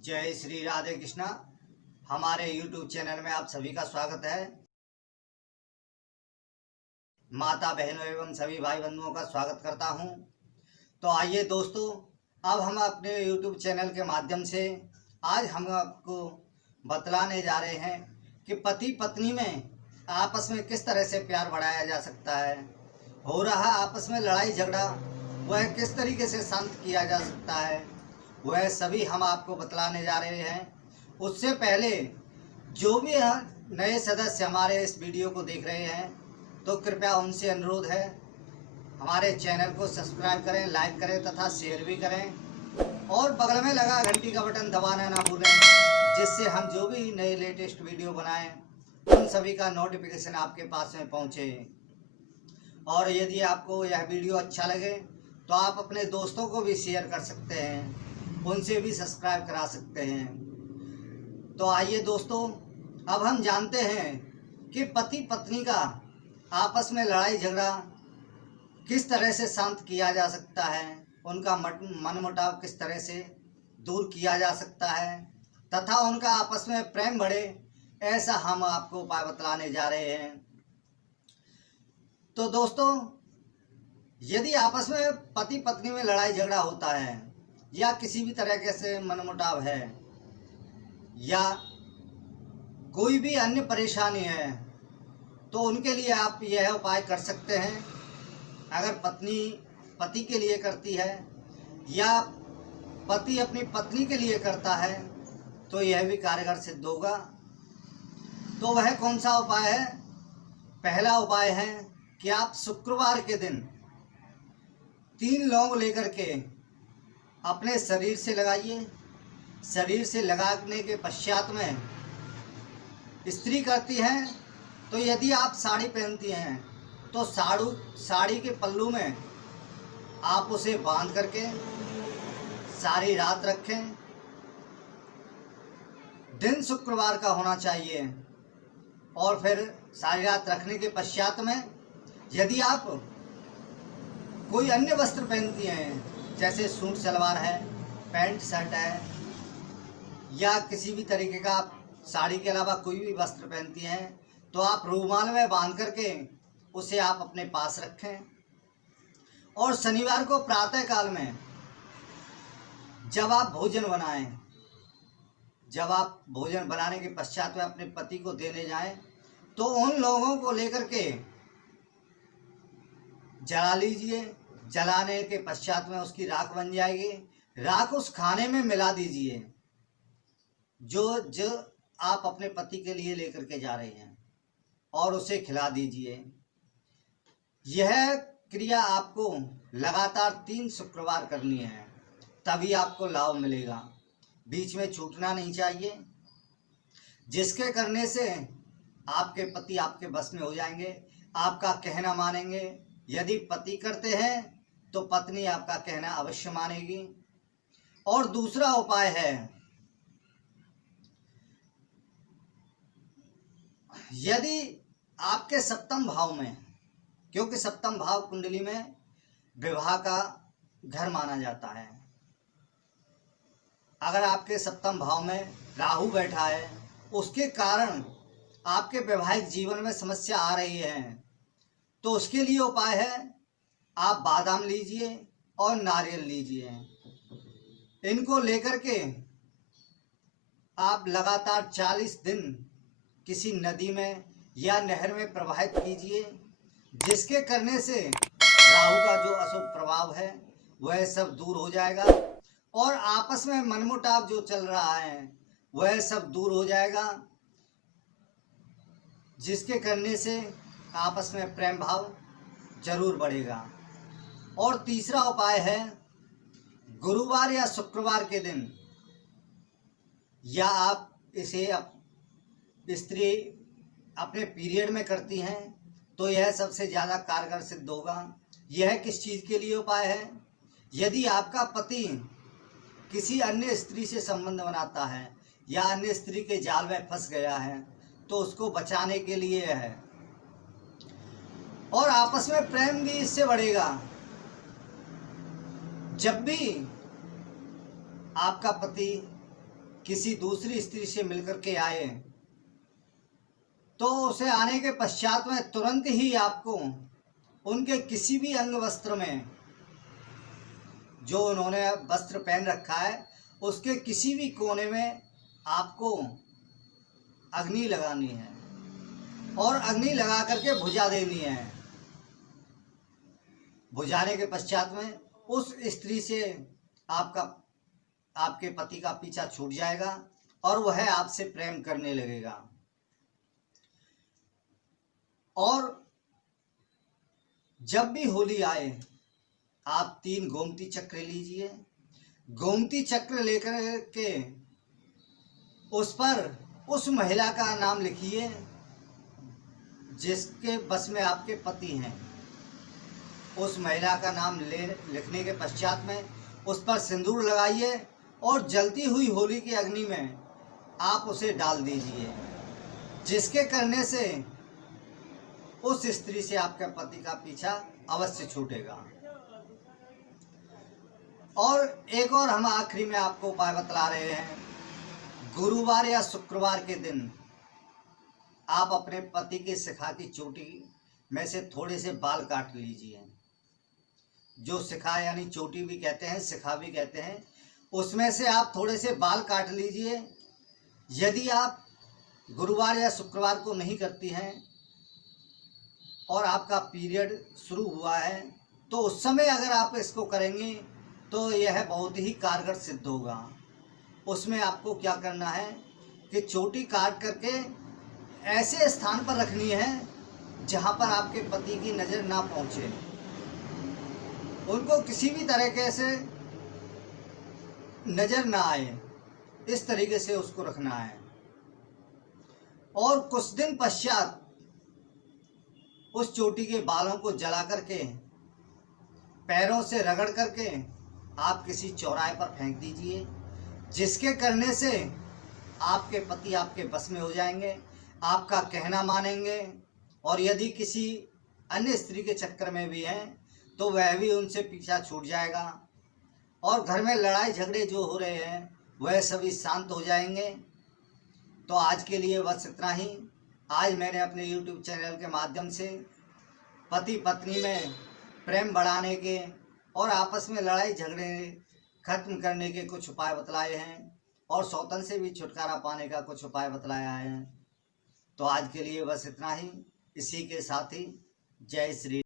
जय श्री राधे कृष्णा। हमारे YouTube channel में आप सभी का स्वागत है। माता बहनों एवं सभी भाई बंधुओं का स्वागत करता हूं। तो आइए दोस्तों, अब हम अपने YouTube चैनल के माध्यम से आज हम आपको बतलाने जा रहे हैं कि पति पत्नी में आपस में किस तरह से प्यार बढ़ाया जा सकता है। हो रहा आपस में लड़ाई झगड़ा वह किस तरीके से शांत किया जा सकता है, वह सभी हम आपको बतलाने जा रहे हैं। उससे पहले जो भी नए सदस्य हमारे इस वीडियो को देख रहे हैं तो कृपया उनसे अनुरोध है, हमारे चैनल को सब्सक्राइब करें, लाइक करें तथा शेयर भी करें और बगल में लगा घंटी का बटन दबाना ना भूलें, जिससे हम जो भी नए लेटेस्ट वीडियो बनाएं उन सभी का नोटिफिकेशन आपके पास में पहुंचे। और यदि आपको यह वीडियो अच्छा लगे तो आप अपने दोस्तों को भी शेयर कर सकते हैं, उनसे भी सब्सक्राइब करा सकते हैं। तो आइए दोस्तों, अब हम जानते हैं कि पति पत्नी का आपस में लड़ाई झगड़ा किस तरह से शांत किया जा सकता है, उनका मनमुटाव किस तरह से दूर किया जा सकता है तथा उनका आपस में प्रेम बढ़े, ऐसा हम आपको उपाय बतलाने जा रहे हैं। तो दोस्तों, यदि आपस में पति पत्नी में लड़ाई झगड़ा होता है या किसी भी तरह से मनमुटाव है या कोई भी अन्य परेशानी है, तो उनके लिए आप यह उपाय कर सकते हैं। अगर पत्नी पति के लिए करती है या पति अपनी पत्नी के लिए करता है तो यह भी कारगर सिद्ध होगा। तो वह कौन सा उपाय है? पहला उपाय है कि आप शुक्रवार के दिन 3 लौंग लेकर के अपने शरीर से लगाइए। शरीर से लगाने के पश्चात में स्त्री करती हैं तो यदि आप साड़ी पहनती हैं तो साड़ी के पल्लू में आप उसे बांध करके सारी रात रखें। दिन शुक्रवार का होना चाहिए और फिर सारी रात रखने के पश्चात में यदि आप कोई अन्य वस्त्र पहनती हैं, जैसे सूट सलवार है, पैंट शर्ट है या किसी भी तरीके का आप साड़ी के अलावा कोई भी वस्त्र पहनती हैं, तो आप रूमाल में बांध करके उसे आप अपने पास रखें। और शनिवार को प्रातः काल में जब आप भोजन बनाने के पश्चात में अपने पति को देने जाएं, तो उन लोगों को लेकर के जला लीजिए। जलाने के पश्चात में उसकी राख बन जाएगी। राख उस खाने में मिला दीजिए जो आप अपने पति के लिए लेकर के जा रहे हैं और उसे खिला दीजिए। यह क्रिया आपको लगातार 3 शुक्रवार करनी है, तभी आपको लाभ मिलेगा। बीच में छूटना नहीं चाहिए, जिसके करने से आपके पति आपके बस में हो जाएंगे, आपका कहना मानेंगे। यदि पति करते हैं तो पत्नी आपका कहना अवश्य मानेगी। और दूसरा उपाय है, यदि आपके सप्तम भाव में, क्योंकि सप्तम भाव कुंडली में विवाह का घर माना जाता है, अगर आपके सप्तम भाव में राहु बैठा है, उसके कारण आपके वैवाहिक जीवन में समस्या आ रही है, तो उसके लिए उपाय है, आप बादाम लीजिए और नारियल लीजिए। इनको लेकर के आप लगातार 40 दिन किसी नदी में या नहर में प्रवाहित कीजिए, जिसके करने से राहु का जो अशुभ प्रभाव है वह सब दूर हो जाएगा और आपस में मनमुटाव जो चल रहा है वह सब दूर हो जाएगा, जिसके करने से आपस में प्रेम भाव जरूर बढ़ेगा। और तीसरा उपाय है, गुरुवार या शुक्रवार के दिन, या आप इसे स्त्री अपने पीरियड में करती हैं तो यह सबसे ज़्यादा कारगर सिद्ध होगा। यह किस चीज़ के लिए उपाय है? यदि आपका पति किसी अन्य स्त्री से संबंध बनाता है या अन्य स्त्री के जाल में फंस गया है तो उसको बचाने के लिए है, और आपस में प्रेम भी इससे बढ़ेगा। जब भी आपका पति किसी दूसरी स्त्री से मिलकर के आए तो उसे आने के पश्चात में तुरंत ही आपको उनके किसी भी अंग वस्त्र में, जो उन्होंने वस्त्र पहन रखा है, उसके किसी भी कोने में आपको अग्नि लगानी है और अग्नि लगा करके बुझा देनी है। बुझाने के पश्चात में उस स्त्री से आपके पति का पीछा छूट जाएगा और वह आपसे प्रेम करने लगेगा। और जब भी होली आए आप 3 गोमती चक्र लीजिए। गोमती चक्र लेकर के उस पर उस महिला का नाम लिखिए जिसके बस में आपके पति हैं। उस महिला का नाम लिखने के पश्चात में उस पर सिंदूर लगाइए और जलती हुई होली की अग्नि में आप उसे डाल दीजिए, जिसके करने से उस स्त्री से आपके पति का पीछा अवश्य छूटेगा। और एक और हम आखिरी में आपको उपाय बतला रहे हैं। गुरुवार या शुक्रवार के दिन आप अपने पति के शिखा की चोटी में से थोड़े से बाल काट लीजिए। जो शिखा यानी चोटी भी कहते हैं, शिखा भी कहते हैं, उसमें से आप थोड़े से बाल काट लीजिए। यदि आप गुरुवार या शुक्रवार को नहीं करती हैं और आपका पीरियड शुरू हुआ है तो उस समय अगर आप इसको करेंगे तो यह बहुत ही कारगर सिद्ध होगा। उसमें आपको क्या करना है कि चोटी काट करके ऐसे स्थान पर रखनी है जहां पर आपके पति की नज़र ना पहुंचे। उनको किसी भी तरीके से नज़र ना आए, इस तरीके से उसको रखना है। और कुछ दिन पश्चात उस चोटी के बालों को जला करके पैरों से रगड़ करके आप किसी चौराहे पर फेंक दीजिए, जिसके करने से आपके पति आपके बस में हो जाएंगे, आपका कहना मानेंगे। और यदि किसी अन्य स्त्री के चक्कर में भी हैं तो वह भी उनसे पीछा छूट जाएगा और घर में लड़ाई झगड़े जो हो रहे हैं वह सभी शांत हो जाएंगे। तो आज के लिए बस इतना ही। आज मैंने अपने YouTube चैनल के माध्यम से पति पत्नी में प्रेम बढ़ाने के और आपस में लड़ाई झगड़े खत्म करने के कुछ उपाय बतलाए हैं और सौतन से भी छुटकारा पाने का कुछ उपाय बतलाया है। तो आज के लिए बस इतना ही। इसी के साथ ही जय श्री